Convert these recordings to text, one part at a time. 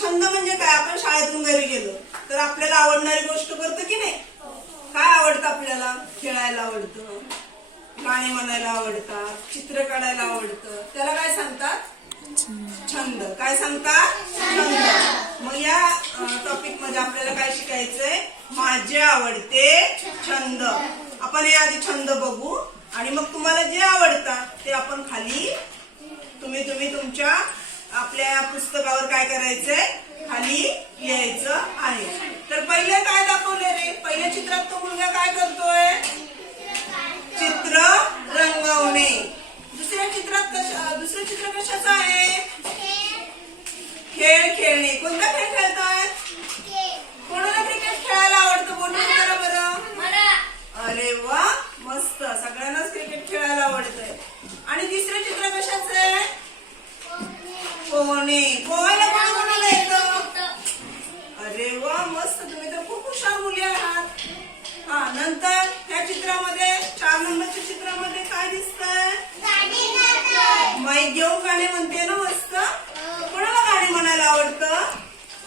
छंद म्हणजे काय? आपण शाळेतून घरी गेलो तर आपल्याला आवडणारी गोष्ट करतो की नाही? काय आवडतं आपल्याला? खेळायला आवडतं, गाणे म्हणायला आवडतात, चित्र काढायला आवडतं, त्याला काय सांगतात? छंद. काय सांगतात? छंद. मग या टॉपिक मध्ये आपल्याला काय शिकायचंय? माझे आवडते छंद. आपण हे आधी छंद बघू आणि मग तुम्हाला जे आवडतात ते आपण खाली तुम्ही तुमच्या आपल्या पुस्तकावर काय करायचंय? खाली लिहायचं आहे. तर पहिले काय दाखवले रे? पहिल्या चित्रात तो मुलगा काय करतोय? चित्र रंगवणे. दुसऱ्या चित्र कशाचं आहे? खेळ खेळणे. कोणता खेळ खेळताय? कोणाला क्रिकेट खेळायला आवडतं? बोलून करा बरं. अरे वा, मस्त. सगळ्यांनाच क्रिकेट खेळायला आवडतंय. आणि तिसरं चित्र कशाचं आहे? पोहणे. पोहायला कोणाला येतं? अरे वा, मस्त. तुम्ही तर खूप हुशार मुली आहात. हा, नंतर ह्या चित्रामध्ये 4 नंबरच्या चित्रामध्ये काय दिसतंय? माईक घेऊन गाणे म्हणते ना, मस्त. कोणाला गाणे म्हणायला आवडतं?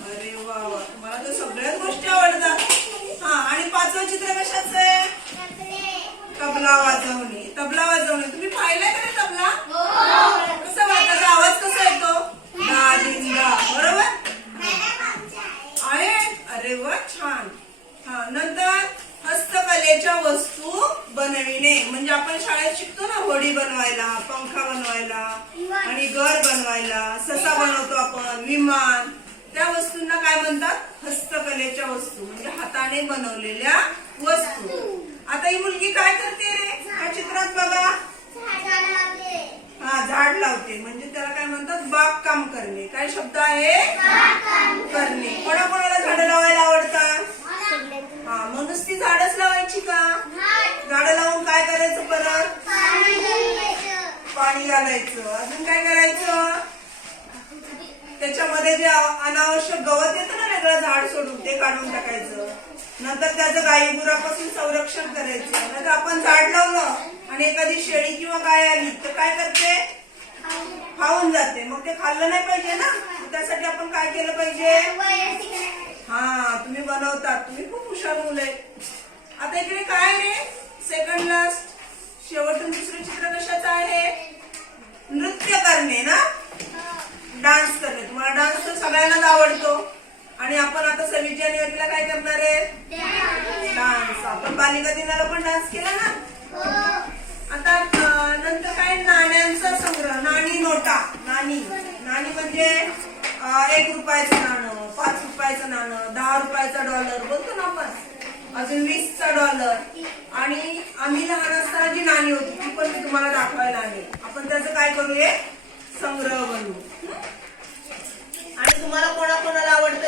अरे वा वा, तुम्हाला तर सगळ्याच गोष्टी आवडतात. हा, आणि 5वं चित्र कशाचं आहे? तबला वाजवणे. तबला वाजवणे. तुम्ही पाहिलंय का रे तबला? कसा वाजता? आवाज कसा येतो? दादिंदा. बरोबर आहे. अरे वा, छान. हा, नंतर हस्तकलेच्या वस्तू बनविणे. म्हणजे आपण शाळेत शिकतो ना, होडी बनवायला, पंखा बनवायला आणि घर बनवायला, ससा बनवतो आपण, विमान. त्या वस्तूंना काय म्हणतात? हस्तकलेच्या वस्तू. म्हणजे हाताने बनवलेल्या वस्तू. आता ही मुलगी काय करते रे? या चित्रात बघा. हा, झाड लावते. म्हणजे त्याला काय म्हणतात? बागकाम करणे. काय शब्द आहे? करणे. कोणाकोणाला झाडं लावायला आवडतात? हा, म्हणूनच ती झाडच लावायची का? झाडं लावून काय करायचं? परत पाणी घालायचं. अजून काय करायचं? त्याच्यामध्ये जे अनावश्यक गवत येतं ना, वेगळं झाड सोडून, ते काढून टाकायचं. नंतर त्याचं गायीगुरापासून संरक्षण करायचं. नंतर आपण झाड लावलं आणि एखादी शेळी किंवा गाय आली तर काय करते? खाऊन जाते. मग ते खाल्लं नाही पाहिजे ना, त्यासाठी आपण काय केलं पाहिजे? हा, तुम्ही बनवतात. तुम्ही खूप हुशार मुलं आहे. आता इकडे काय रे? सेकंड लास्ट शेवटून दुसरं चित्र कशाचं आहे? नृत्य करणे ना, डान्स करणे. तुम्हाला डान्स तर सगळ्यांनाच आवडतो. आणि आपण आता 26 जानेवारीला काय करणार आहे? डान्स. आपण बालिका दिनाला पण डान्स केला ना. आता नंतर काय? नाण्यांचा संग्रह. नाणी, नोटा. नाणी म्हणजे 1 रुपयाचं नाणं, 5 रुपयाचं नाणं, 10 रुपयाचा डॉलर बोलतो ना आपण, अजून 20चा डॉलर. आणि आम्ही लहान असताना जी नाणी होती ती पण मी तुम्हाला दाखवायला आले. आपण त्याचं काय करूया? संग्रह बनवू.